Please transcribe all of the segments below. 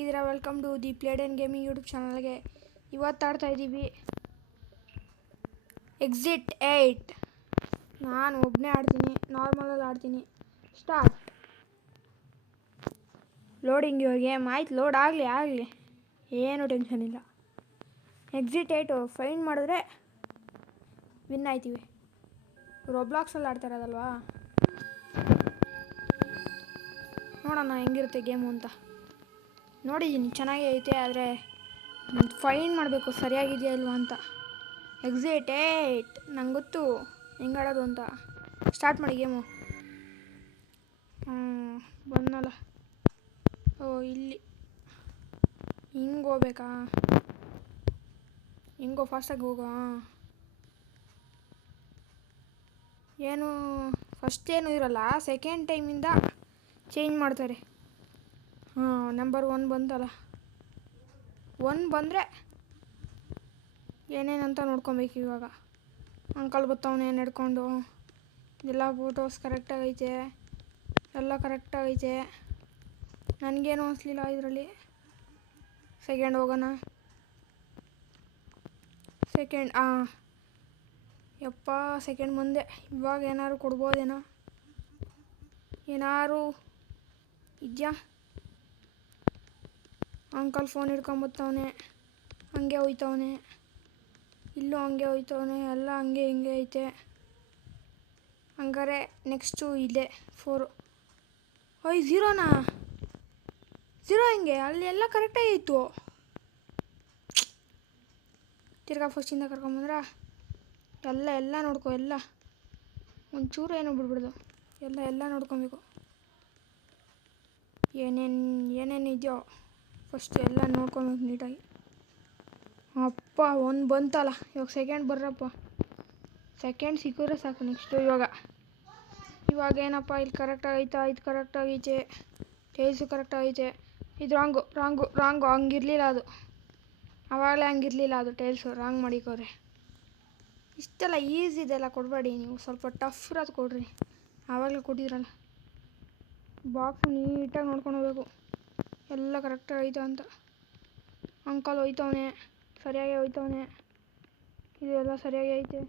ಇದರ welcome to the played and gaming YouTube ಚಾನಲ್ಗೆ. ಇವತ್ತು ಆಡ್ತಾ ಇದ್ದೀವಿ ಎಕ್ಸಿಟ್ 8. ನಾನು ಒಬ್ಬನೇ ಆಡ್ತೀನಿ, ನಾರ್ಮಲಲ್ಲಿ ಆಡ್ತೀನಿ. ಸ್ಟಾರ್ಟ್. Loading your game. ಆಯ್ತು, ಲೋಡ್ ಆಗಲಿ, ಏನು ಟೆನ್ಷನ್ ಇಲ್ಲ. ಎಕ್ಸಿಟ್ 8 ಫೈಂಡ್ ಮಾಡಿದ್ರೆ ವಿನ್ ಆಯ್ತೀವಿ. ರೋಬ್ಲಾಕ್ಸಲ್ಲಿ ಆಡ್ತಾ ಇರೋದಲ್ವಾ, ನೋಡೋಣ ಹೆಂಗಿರುತ್ತೆ ಗೇಮು ಅಂತ. ನೋಡಿದ್ದೀನಿ ಚೆನ್ನಾಗೇ ಐತೆ, ಆದರೆ ಫೈಂಡ್ ಮಾಡಬೇಕು ಸರಿಯಾಗಿದೆಯಾ ಇಲ್ವಾ ಅಂತ. ಎಕ್ಸಿಟ್ 8 ನಂಗೆ ಗೊತ್ತು ಹೆಂಗೆ ಆಡೋದು ಅಂತ. ಸ್ಟಾರ್ಟ್ ಮಾಡಿ ಗೇಮು. ಬಂದಲ್ಲ. ಇಲ್ಲಿ ಹಿಂಗೆ ಹೋಗ್ಬೇಕಾ? ಹಿಂಗೋ ಫಾಸ್ಟಾಗಿ ಹೋಗೋ. ಏನು ಫಸ್ಟ್ ಏನೂ ಇರಲ್ಲ, ಸೆಕೆಂಡ್ ಟೈಮಿಂದ ಚೇಂಜ್ ಮಾಡ್ತಾರೆ. ನಂಬರ್ 1 ಬಂತಲ್ಲ. 1 ಬಂದರೆ ಏನೇನಂತ ನೋಡ್ಕೊಬೇಕು. ಇವಾಗ ಅಂಕಲ್ ಬರ್ತಾವನೆ ನಡ್ಕೊಂಡು. ಎಲ್ಲ ಫೋಟೋಸ್ ಕರೆಕ್ಟಾಗೈತೆ, ಎಲ್ಲ ಕರೆಕ್ಟಾಗೈತೆ. ನನಗೇನು ಅನಿಸ್ಲಿಲ್ಲ ಇದರಲ್ಲಿ. ಸೆಕೆಂಡ್ ಹೋಗೋಣ. ಸೆಕೆಂಡ್ ಯಪ್ಪ, ಸೆಕೆಂಡ್ ಬಂದೆ. ಇವಾಗ ಏನಾದ್ರು ಕೊಡ್ಬೋದೇನೋ, ಏನಾರು ಇದೆಯಾ? ಅಂಕಲ್ ಫೋನ್ ಹಿಡ್ಕೊಂಬತ್ತವನೆ, ಹಂಗೆ ಹೋಯ್ತವನೆ. ಇಲ್ಲೂ ಹಂಗೆ ಹೋಯ್ತವನೆ. ಎಲ್ಲ ಹಂಗೆ ಹಿಂಗೆ ಐತೆ. ಹಂಗಾರೆ ನೆಕ್ಸ್ಟು ಇಲ್ಲೇ 4. 0ನಾ? 0 ಹೆಂಗೆ? ಅಲ್ಲಿ ಎಲ್ಲ ಕರೆಕ್ಟಾಗಿ ಇತ್ತು. ತಿರ್ಗಾ ಫಸ್ಟಿಂದ ಕರ್ಕೊಂಬಂದ್ರ ಎಲ್ಲ ನೋಡ್ಕೊ. ಎಲ್ಲ ಒಂಚೂರು ಏನೂ ಬಿಡ್ಬಿಡ್ದು. ಎಲ್ಲ ನೋಡ್ಕೊಬೇಕು. ಏನೇನು ಇದೆಯೋ ಫಸ್ಟ್ ಎಲ್ಲ ನೋಡ್ಕೊಬೇಕು ನೀಟಾಗಿ. ಅಪ್ಪ 1 ಬಂತಲ್ಲ. ಇವಾಗ ಸೆಕೆಂಡ್ ಬರ್ರಪ್ಪ. ಸೆಕೆಂಡ್ ಸಿಕ್ಕಿದ್ರೆ ಸಾಕು. ನೆಕ್ಸ್ಟು ಇವಾಗ ಏನಪ್ಪ, ಇಲ್ಲಿ ಕರೆಕ್ಟಾಗೈತಾ? ಇದು ಕರೆಕ್ಟಾಗೈತೆ. ಟೇಲ್ಸು ಕರೆಕ್ಟಾಗೈತೆ. ಇದು ರಾಂಗು ಹಂಗಿರಲಿಲ್ಲ ಅದು. ಆವಾಗಲೇ ಹಂಗಿರಲಿಲ್ಲ ಅದು. ಟೇಲ್ಸು ರಾಂಗ್ ಮಾಡಿಕೋರೆ. ಇಷ್ಟೆಲ್ಲ ಈಸಿ ಇದೆಲ್ಲ ಕೊಡಬೇಡಿ ನೀವು, ಸ್ವಲ್ಪ ಟಫ್ ಇರೋದು ಕೊಡ್ರಿ. ಆವಾಗಲೇ ಕೊಟ್ಟಿದ್ರಲ್ಲ. ಬಾಕ್ಸು ನೀಟಾಗಿ ನೋಡ್ಕೊಂಡು ಹೋಗ್ಬೇಕು, ಎಲ್ಲ ಕರೆಕ್ಟಾಗಿ ಐತೆ ಅಂತ. ಅಂಕಲ್ ಹೋಯ್ತವನೆ, ಸರಿಯಾಗಿ ಹೋಯ್ತವನೆ. ಇದು ಎಲ್ಲ ಸರಿಯಾಗಿ ಐತೆ,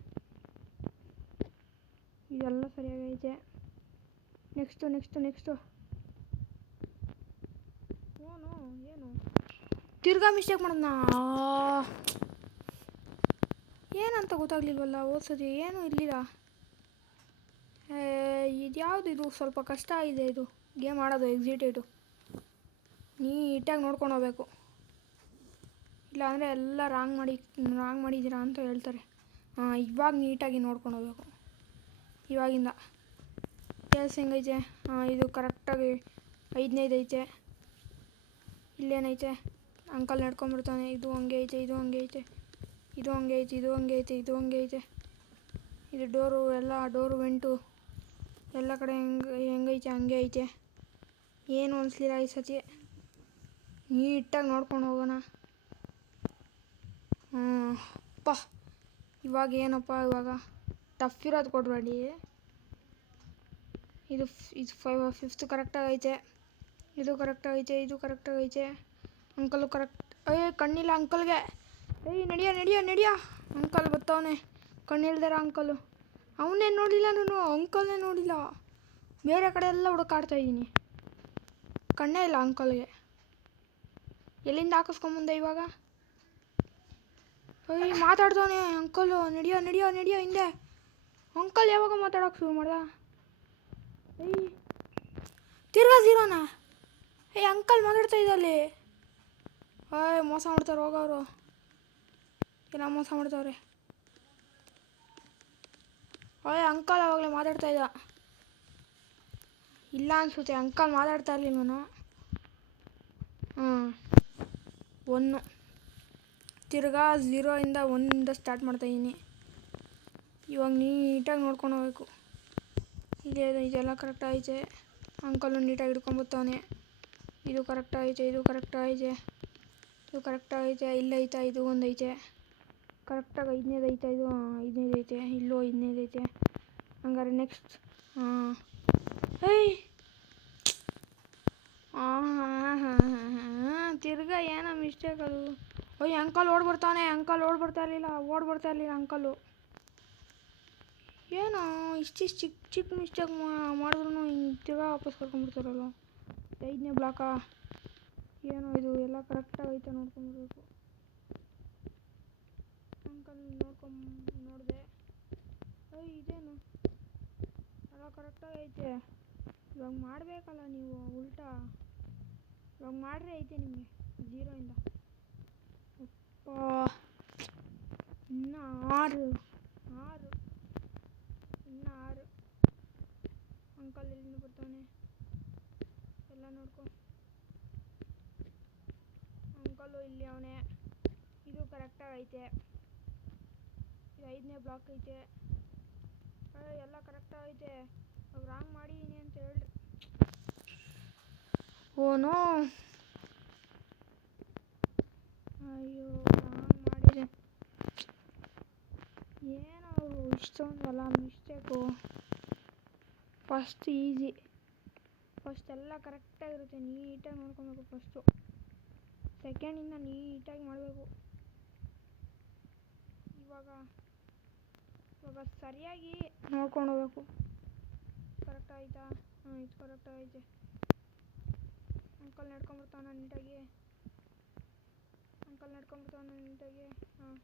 ಇದೆಲ್ಲ ಸರಿಯಾಗಿ ಐತೆ. ನೆಕ್ಸ್ಟು ಏನು ತಿರ್ಗಾ ಮಿಸ್ಟೇಕ್ ಮಾಡೋದಾ? ಏನಂತ ಗೊತ್ತಾಗ್ಲಿಲ್ವಲ್ಲ. ಓದ್ಸತಿ ಏನೂ ಇರಲಿಲ್ಲ. ಇದ್ಯಾವುದು ಇದು? ಸ್ವಲ್ಪ ಕಷ್ಟ ಇದೆ ಇದು ಗೇಮ್ ಆಡೋದು. ಎಕ್ಸಿಟ್ 8 ನೀಟಾಗಿ ನೋಡ್ಕೊಂಡು ಹೋಗ್ಬೇಕು, ಇಲ್ಲಾಂದರೆ ಎಲ್ಲ ರಾಂಗ್ ಮಾಡಿದ್ದೀರಾ ಅಂತ ಹೇಳ್ತಾರೆ. ಇವಾಗ ನೀಟಾಗಿ ನೋಡ್ಕೊಂಡು ಹೋಗ್ಬೇಕು. ಇವಾಗಿಂದ ಟೇಲ್ಸ್ ಹೆಂಗೈತೆ? ಇದು ಕರೆಕ್ಟಾಗಿ 5ನೇದು ಐತೆ. ಇಲ್ಲೇನೈತೆ? ಅಂಕಲ್ ನಡ್ಕೊಂಬರ್ತಾನೆ. ಇದು ಹಂಗೆ ಐತೆ, ಇದು ಹಂಗೆ ಐತೆ, ಇದು ಹಂಗೆ ಐತೆ, ಇದು ಹಂಗೆ ಐತೆ, ಇದು ಹಂಗೆ ಐತೆ. ಇದು ಡೋರು, ಎಲ್ಲ ಡೋರು ವೆಂಟು ಎಲ್ಲ ಕಡೆ ಹೆಂಗೈತೆ ಹಂಗೆ ಐತೆ. ಏನು ಅನಿಸ್ಲಿಲ್ಲ ಈ ಸತಿ. ನೀಟಾಗಿ ನೋಡ್ಕೊಂಡು ಹೋಗೋಣ. ಇವಾಗ ಏನಪ್ಪ, ಇವಾಗ ಟಫ್ ಇರೋದು ಕೊಡಬೇಡಿ. ಇದು 5th ಕರೆಕ್ಟಾಗೈತೆ. ಇದು ಕರೆಕ್ಟಾಗೈತೆ, ಇದು ಕರೆಕ್ಟಾಗೈತೆ. Uncle correct. ಕಣ್ಣಿಲ್ಲ ಅಂಕಲ್ಗೆ. ನಡಿಯೋ. Uncle ಬರ್ತಾವನೆ, ಕಣ್ಣಿಲ್ದಾರ uncle. ಅವನ್ನೇನು ನೋಡಿಲ್ಲ ನಾನು, ಅಂಕಲ್ನೇ ನೋಡಿಲ್ಲ. ಬೇರೆ ಕಡೆ ಎಲ್ಲ ಹುಡುಕಾಡ್ತಾಯಿದ್ದೀನಿ, ಕಣ್ಣೇ ಇಲ್ಲ ಅಂಕಲ್ಗೆ. ಎಲ್ಲಿಂದ ಹಾಕಿಸ್ಕೊಂಬಂದೆ ಇವಾಗ? ಮಾತಾಡ್ತಾವನೆ ಅಂಕಲು. ನಡಿಯೋ ಹಿಂದೆ. ಅಂಕಲ್ ಯಾವಾಗ ಮಾತಾಡೋಕೆ ಶುರು ಮಾಡ್ದ? ತಿರ್ಗಾ 0ನಾ? ಅಂಕಲ್ ಮಾತಾಡ್ತಾ ಇದ್ದಲ್ಲಿ. ಮೋಸ ಮಾಡ್ತಾರೆ ಹೋಗೋರು. ಎಲ್ಲ ಮೋಸ ಮಾಡ್ತಾವ್ರೆ. ಅಂಕಲ್ ಆವಾಗಲೇ ಮಾತಾಡ್ತಾ ಇದ್ದ. ಇಲ್ಲ ಅನಿಸುತ್ತೆ, ಅಂಕಲ್ ಮಾತಾಡ್ತಾ ಇರಲಿಲ್ವನು. 1 ತಿರ್ಗಾ 0ಇಂದ 1ಇಂದ ಸ್ಟಾರ್ಟ್ ಮಾಡ್ತಾಯಿದ್ದೀನಿ. ಇವಾಗ ನೀಟಾಗಿ ನೋಡ್ಕೊಂಡು ಹೋಗ್ಬೇಕು. ಇದೆಲ್ಲ ಕರೆಕ್ಟಾಗೈತೆ. ಅಂಕಲು ನೀಟಾಗಿ ಹಿಡ್ಕೊಂಬತ್ತವನೆ. ಇದು ಕರೆಕ್ಟಾಗೈತೆ, ಇದು ಕರೆಕ್ಟಾಗೈತೆ, ಇದು ಕರೆಕ್ಟಾಗೈತೆ. ಇಲ್ಲೈತೆ, ಇದು ಒಂದೈತೆ ಕರೆಕ್ಟಾಗಿ. 5ನೇದು ಐತೆ, ಇದು 5ನೇದು ಐತೆ. ಇಲ್ಲೂ 5ನೇದು ಐತೆ. ಹಂಗಾರೆ ನೆಕ್ಸ್ಟ್ ಏನೋ ಮಿಸ್ಟೇಕ್ ಅದು. ಓಯ್ ಅಂಕಲ್ ಓಡ್ ಬರ್ತಾನೆ, ಅಂಕಲ್ ಓಡ್ ಬರ್ತಾ ಇರಲಿಲ್ಲ ಅಂಕಲು. ಏನೋ ಇಷ್ಟಿಷ್ಟು ಚಿಕ್ಕ ಚಿಕ್ಕ ಮಿಸ್ಟೇಕ್ ಮಾಡಿದ್ರು ಹಿಂಗೆ ತಿರ್ಗಾ ವಾಪಸ್ ಕರ್ಕೊಂಡ್ಬಿಡ್ತಾರಲ್ಲ. 5ನೇ ಬ್ಲಾಕಾ? ಏನೋ ಇದು ಎಲ್ಲ ಕರೆಕ್ಟಾಗಿ ಐತೆ ನೋಡ್ಕೊಂಡ್ಬರ್ಬೇಕು. ಅಂಕಲ್ ನೋಡಿದೆ. ಓಯ್ ಇದೇನು ಎಲ್ಲ ಕರೆಕ್ಟಾಗಿ ಐತೆ. ಇವಾಗ ಮಾಡಬೇಕಲ್ಲ ನೀವು ಉಲ್ಟಾ. ಇವಾಗ ಮಾಡ್ರೆ ಐತೆ ನಿಮಗೆ 0ಇಂದ. ಅಪ್ಪ ಇನ್ನೂ 6 ಇನ್ನೂ 6. ಅಂಕಲ್ ಎಲ್ಲಿಂದ ಬರ್ತಾನೆ ಎಲ್ಲ ನೋಡ್ಕೊ. ಅಂಕಲು ಇಲ್ಲಿ ಅವನೇ. ಇದು ಕರೆಕ್ಟಾಗಿ ಐತೆ. ಇದು 5ನೇ ಬ್ಲಾಕ್ ಐತೆ. ಎಲ್ಲ ಕರೆಕ್ಟಾಗಿ ಐತೆ. ಇವಾಗ ರಾಂಗ್ ಮಾಡಿದ್ದೀನಿ ಅಂತ ಹೇಳ್ರಿ. ಓನೋ ಅಯ್ಯೋ ರಾಂಗ್ ಮಾಡಿದೆ. ಏನೋ ಇಷ್ಟೊಂದಲ್ಲ ಮಿಸ್ಟೇಕು. First easy. ಫಸ್ಟ್ ಎಲ್ಲ ಕರೆಕ್ಟಾಗಿರುತ್ತೆ, ನೀಟಾಗಿ ನೋಡ್ಕೊಬೇಕು. ಫಸ್ಟು ಸೆಕೆಂಡಿಂದ ನೀಟಾಗಿ ಮಾಡಬೇಕು. ಇವಾಗ ಸರಿಯಾಗಿ ನೋಡ್ಕೊಂಡು ಹೋಗ್ಬೇಕು. ಕರೆಕ್ಟ್ ಆಯಿತಾ? ಹಾಂ, ಇದು ಕರೆಕ್ಟ್ ಐತೆ. ಅಂಕಲ್ ನಡ್ಕೊಂಬರ್ತಾವನ ನೀಟಾಗಿ. ಹಾಂ.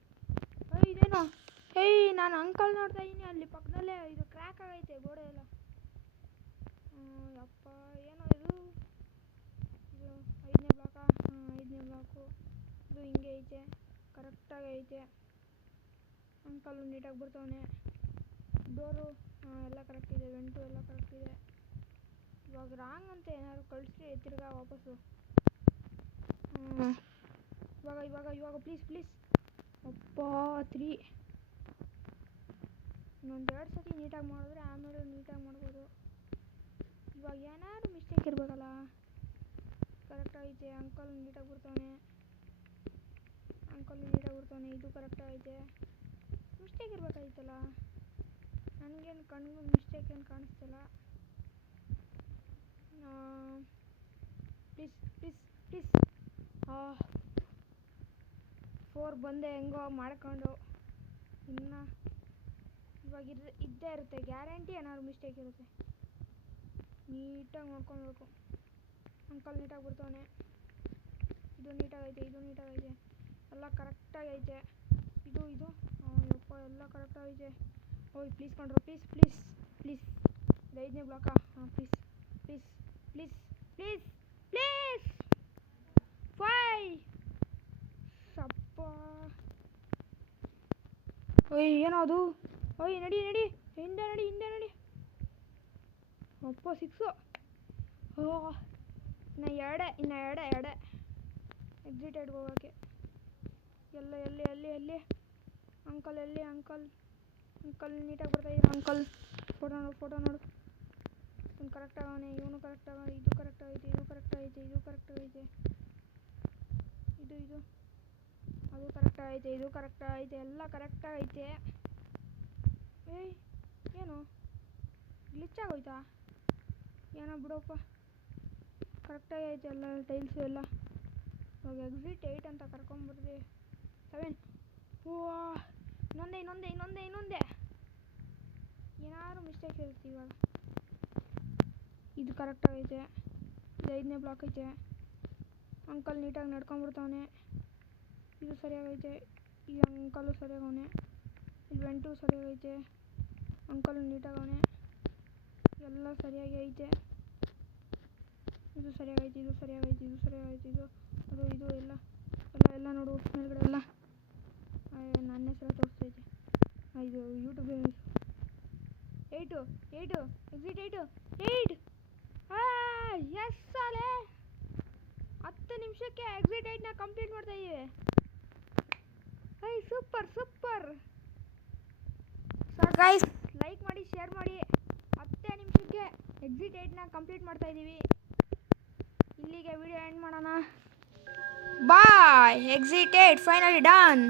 ಇದೇನೋ ನಾನು ಅಂಕಲ್ ನೋಡ್ತಾ ಇದ್ದೀನಿ, ಅಲ್ಲಿ ಪಕ್ಕದಲ್ಲೇ ಇದು ಕ್ರ್ಯಾಕ್ ಆಗೈತೆ ಗೋಡೆ ಎಲ್ಲ. ಯಪ್ಪ ಏನೋ ಇದು 5ನೇ ಬ್ಲಾಕಾ? ಹಾಂ, 5ನೇ ಬ್ಲಾಕು. ಇದು ಹಿಂಗೆ ಐತೆ, ಕರೆಕ್ಟಾಗಿ ಐತೆ. ಅಂಕಲ್ ನೀಟಾಗಿ ಬರ್ತಾವನೆ. ಡೋರು ಎಲ್ಲ ಕರೆಕ್ಟಿದೆ. ವೆಂಟು ಎಲ್ಲ ಕರೆಕ್ಟಿದೆ. ಇವಾಗ ರಾಂಗ್ ಅಂತ ಏನಾದ್ರು ಕಳಿಸ್ರಿ ತಿರ್ಗಾ ವಾಪಸ್ಸು. ಇವಾಗ ಪ್ಲೀಸ್. ಅಪ್ಪ 3. ಇನ್ನೊಂದು 2 ಸತಿ ನೀಟಾಗಿ ಮಾಡಿದ್ರೆ ಆಮೇಲೆ ನೀಟಾಗಿ ಮಾಡ್ಬೋದು. ಇವಾಗ ಏನಾದ್ರು ಮಿಸ್ಟೇಕ್ ಇರಬೇಕಲ್ಲ. ಕರೆಕ್ಟಾಗೈತೆ. ಅಂಕಲ್ ನೀಟಾಗಿ ಬರ್ತಾವನೆ. ಇದು ಕರೆಕ್ಟಾಗೈತೆ. ಮಿಸ್ಟೇಕ್ ಇರಬೇಕಾಗಿತ್ತಲ್ಲ. ನನಗೇನು ಕಣ್ಣಿಗೆ ಮಿಸ್ಟೇಕ್ ಏನು ಕಾಣಿಸ್ತಿಲ್ಲ. ಪ್ಲೀಸ್ 4 ಬಂದೆ ಹೆಂಗೋ ಮಾಡ್ಕೊಂಡು. ಇನ್ನು ಇವಾಗ ಇದ್ದೇ ಇರುತ್ತೆ ಗ್ಯಾರಂಟಿ. ಏನಾದ್ರು ಮಿಸ್ಟೇಕ್ ಇರುತ್ತೆ. ನೀಟಾಗಿ ನೋಡ್ಕೊಬೇಕು. ಅಂಕಲ್ ನೀಟಾಗಿ ಬರ್ತಾವನೆ. ಇದು ನೀಟಾಗೈತೆ. ಎಲ್ಲ ಕರೆಕ್ಟಾಗೈತೆ. ಇದು ಯಪ್ಪ ಎಲ್ಲ ಕರೆಕ್ಟಾಗೈತೆ. ಓಯ್ ಪ್ಲೀಸ್ ಕಣ್ರೋ, ಪ್ಲೀಸ್. ಇದು 5ನೇ ಬ್ಲಾಕಾ? ಹಾಂ, ಪ್ಲೀಸ್ 5. ಸಪ್ಪ. ಓಯ್ ಏನೋ ಅದು. ಓಯ್ ನಡಿ ಹಿಂದೆ ನಡಿ. ಅಪ್ಪ 6. ಇನ್ನು ಎರಡೇ ಎಕ್ಸಿಟೆಡ್ಗೆ ಹೋಗೋಕ್ಕೆ. ಎಲ್ಲಿ ಅಂಕಲ್ ನೀಟಾಗಿ ಬರ್ತಾಯಿದ್ದೀರಾ ಅಂಕಲ್? ಫೋಟೋ ನೋಡು. ಇವ್ನು ಕರೆಕ್ಟಾಗವನೆ, ಇವನು ಕರೆಕ್ಟಾಗವನೆ. ಇದು ಕರೆಕ್ಟಾಗೈತೆ. ಇದು ಅದು ಕರೆಕ್ಟಾಗೈತೆ. ಇದು ಕರೆಕ್ಟಾಗೈತೆ. ಎಲ್ಲ ಕರೆಕ್ಟಾಗೈತೆ. ಏನು ಗ್ಲಿಚ್ ಆಗೋಯ್ತಾ? ಏನೋ ಬಿಡಪ್ಪ, ಕರೆಕ್ಟಾಗಿ ಐತೆ ಎಲ್ಲ ಟೈಲ್ಸು ಎಲ್ಲ. ಇವಾಗ ಎಕ್ಸಿಟ್ 8 ಅಂತ ಕರ್ಕೊಂಬರ್ರಿ. 7. ಇನ್ನೊಂದೇ ಏನಾದ್ರು ಮಿಸ್ಟೇಕ್ ಇರುತ್ತೆ ಇವಾಗ. ಇದು ಕರೆಕ್ಟಾಗೈತೆ. ಇದು 5ನೇ ಬ್ಲಾಕ್ ಐತೆ. ಅಂಕಲ್ ನೀಟಾಗಿ ನಡ್ಕೊಂಬರ್ತಾವನೆ. ಇದು ಸರಿಯಾಗೈತೆ. ಈ ಅಂಕಲು ಸರಿಯಾಗವನೆ. ಇಲ್ಲಿ ವೆಂಟು ಸರಿಯಾಗೈತೆ. ಅಂಕಲ್ ನೀಟಾಗವನೆ. ಎಲ್ಲ ಸರಿಯಾಗಿ ಐತೆ. ಇದು ಸರಿಯಾಗೈತೆ. ಇದು ಎಲ್ಲ ನೋಡು ಮೇಲ್ಗಡೆ ಎಲ್ಲ. ನನ್ನ ಹೆಸರು ತೋರಿಸ್ತೈತೆ. ಇದು ಯೂಟ್ಯೂಬ್ 8 ಎಕ್ಸಿಟ್ 8. ಎಸ್ ಸಾಲೆ 10 ನಿಮಿಷಕ್ಕೆ ಎಕ್ಸಿಟ್ 8ನ ಕಂಪ್ಲೀಟ್ ಮಾಡ್ತಾ ಇದ್ದೀವಿ. ಸೂಪರ್. ಸೊ ಗೈಸ್, ಲೈಕ್ ಮಾಡಿ, ಶೇರ್ ಮಾಡಿ. 10 ನಿಮಿಷಕ್ಕೆ ಎಕ್ಸಿಟ್ 8ನ ಕಂಪ್ಲೀಟ್ ಮಾಡ್ತಾ ಇದ್ದೀವಿ. ಇಲ್ಲಿಗೆ ವಿಡಿಯೋ ಎಂಡ್ ಮಾಡೋಣ. ಬಾಯ್. Exit 8 finally done.